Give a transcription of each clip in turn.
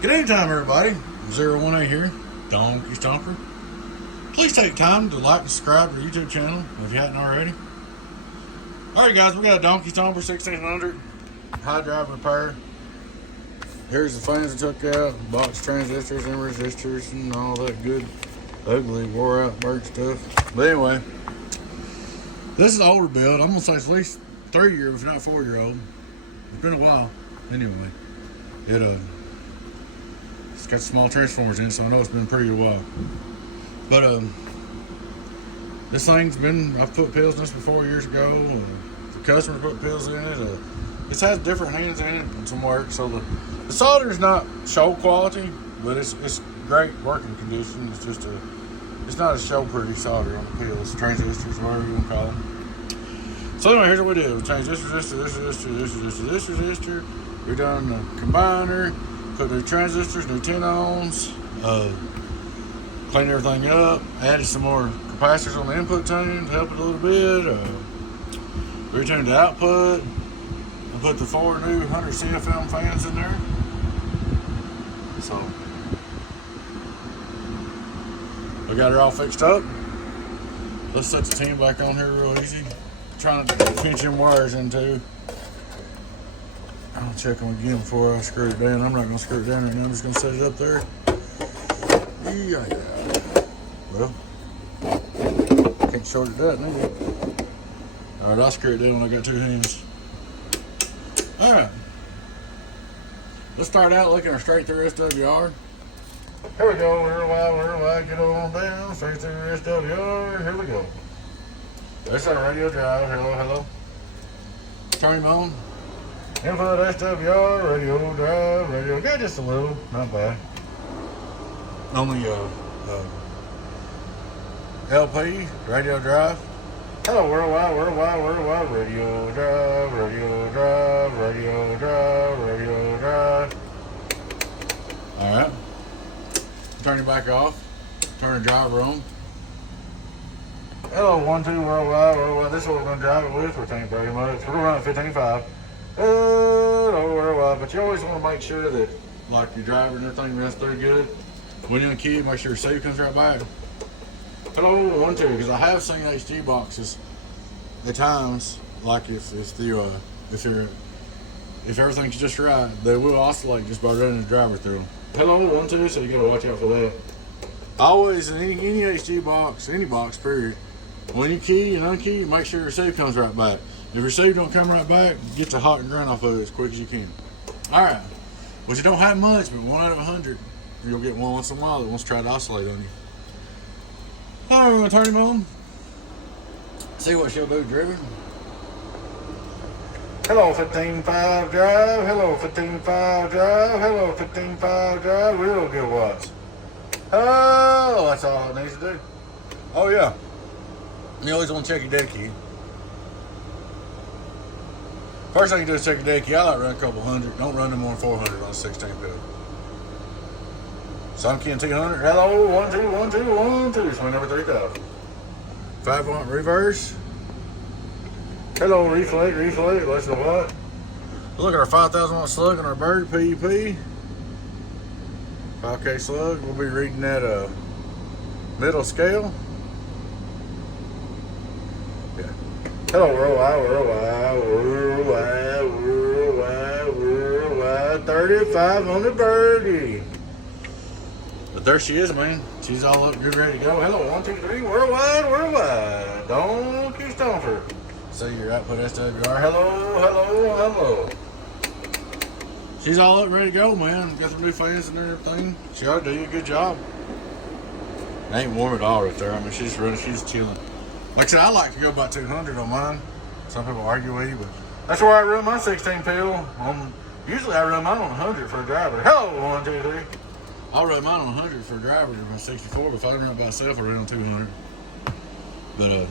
Good anytime, everybody. 018 here, Donkey Stomper. Please take time to like and subscribe to our YouTube channel if you hadn't already. Alright guys, we got a Donkey Stomper 1600 high drive repair. Here's the fans I took out, box transistors and resistors and all that good, ugly, wore out bird stuff. But anyway, this is an older build. I'm gonna say it's at least 3 years, if not 4 year old. It's been a while. Anyway, it's got small transformers in it, so I know it's been a pretty good while. But this thing's been, I've put pills in this before years ago. The customer put pills in it. It has different hands in it and some work. So the solder is not show quality, but it's great working condition. It's just it's not a show pretty solder on the pills, transistors, whatever you want to call them. So anyway, here's what we did. We changed this resistor, this resistor, this resistor, this resistor. We done the combiner, put new transistors, new 10 ohms, cleaned everything up, added some more capacitors on the input tune to help it a little bit. Retuned the output. I put the 4 new 100 CFM fans in there. So I got her all fixed up. Let's set the team back on here real easy. Trying to pinch them wires in too. I'll check them again before I screw it down. I'm not gonna screw it down right now. I'm just gonna set it up there. Yeah. Well, can't short it up, maybe. All right, I'll screw it down when I got 2 hands. All right. Let's start out looking straight through SWR. Here we go. Where do I get on down? Straight through SWR. Here we go. There's our radio drive. Hello, hello. Turn him on. Input SWR, radio drive, radio. Got just a little, not bad. Only LP, radio drive. Hello, worldwide, radio drive, radio drive, radio drive, radio drive. Alright. Turn it back off. Turn the driver on. Hello, 1, 2, worldwide. This is what we're going to drive it with. We're taking 30 much. We're going to run at 15.5. Hello, worldwide. But you always want to make sure that, like, your driver and everything runs through good. When you're in the key, make sure your save comes right back. Hello, 1, 2, because I have seen HG boxes at times, like if everything's just right, they will oscillate just by running the driver through them. Hello, 1, 2, so you gotta watch out for that. Always in any HG box, any box period, when you key and unkey, make sure your save comes right back. If your save don't come right back, get the hot and grind off of it as quick as you can. Alright, but you don't have much, but 1 out of 100, you'll get one once in a while that wants to try to oscillate on you. Alright, we're going to turn him on. See what she'll do driven. Hello, 15.5 drive. Hello, 15.5 drive. Hello, 15.5 drive. Real good watts. Oh, that's all it needs to do. Oh, yeah. You always want to check your dead key. First thing you do is check your dead key. I like to run a couple hundred. Don't run no more than 400 on a 16 pill. So I'm keying 200. Hello, 1, 2, 1, 2, 1, 2. Swing number 3000. 5-watt reverse. Hello, reflect. Let's know what. Look at our 5,000 watt slug on our bird PUP. 5K slug. We'll be reading that middle scale. Yeah. Hello, worldwide. 35 on the birdie. But there she is, man. She's all up, good, ready to go. Hello, 1, 2, 3, worldwide. Donkey Stomper. See your output SWR. Hello. She's all up, ready to go, man. Got some new fans and everything. She ought to do you a good job. It ain't warm at all right there. I mean, she's running, she's chilling. Like I said, I like to go about 200 on mine. Some people argue with you, but that's where I run my 16 pill. Usually I run mine on 100 for a driver. Hello, 1, 2, 3. I'll run mine on 100 for a driver to my 64, but if I run it by myself, I run on 200. But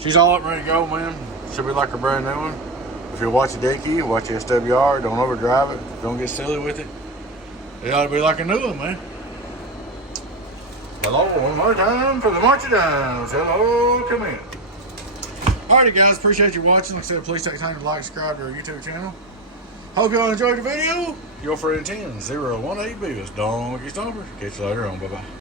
she's all up ready to go, man. Should be like a brand new one. If you watch the dead key, watch the SWR, don't overdrive it, don't get silly with it. It ought to be like a new one, man. Hello, one more time for the Marchy Downs. Hello, come in. Alrighty guys, appreciate you watching. Like I said, please take time to like, subscribe to our YouTube channel. Hope y'all enjoyed the video. Your friend 10018 Beavis, Donkey Stomper. Catch you later on. Bye-bye.